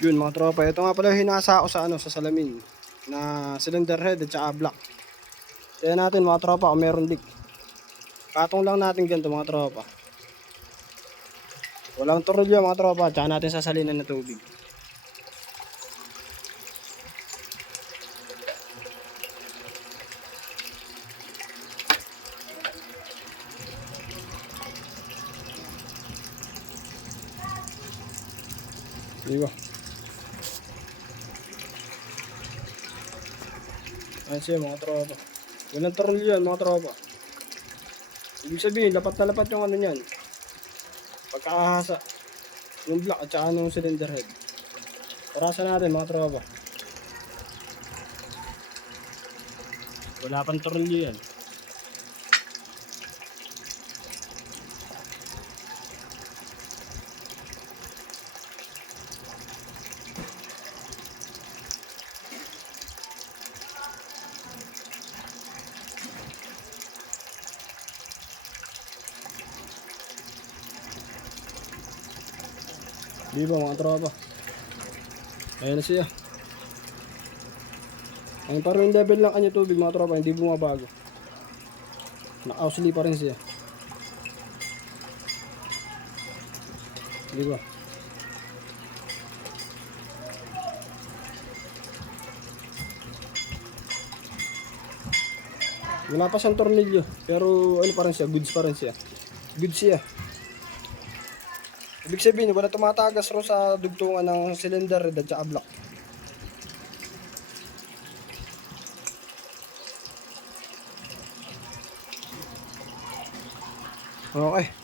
Yun mga tropa, ito nga pala yung hinasa ko sa sa salamin na cylinder head at saka block. Tignan natin mga tropa kung meron leak. Patong lang natin ganito mga tropa. Walang tornilyo mga tropa, tsaka natin sasalinan ng tubig. Diba? Ayan siya mga tropa. Walang tornilyo yan mga tropa. Ibig sabihin, lapat na lapat yung niyan. Pagkakahasa yung block at saka yung cylinder head. Tarasan natin mga tropa. Wala pang tornilyo yan. Di ba mga tropa? Ayan na siya. Ang parang level lang kanya tubig mga tropa, hindi bumabago. Naka-ausli pa rin siya. Di ba? Wala pa siyang tornilyo, pero ano pa rin siya, goods pa rin siya. Goods siya. Ibig sabihin, wala tumatagas ro sa dugtungan ng cylinder at saka block. Okay.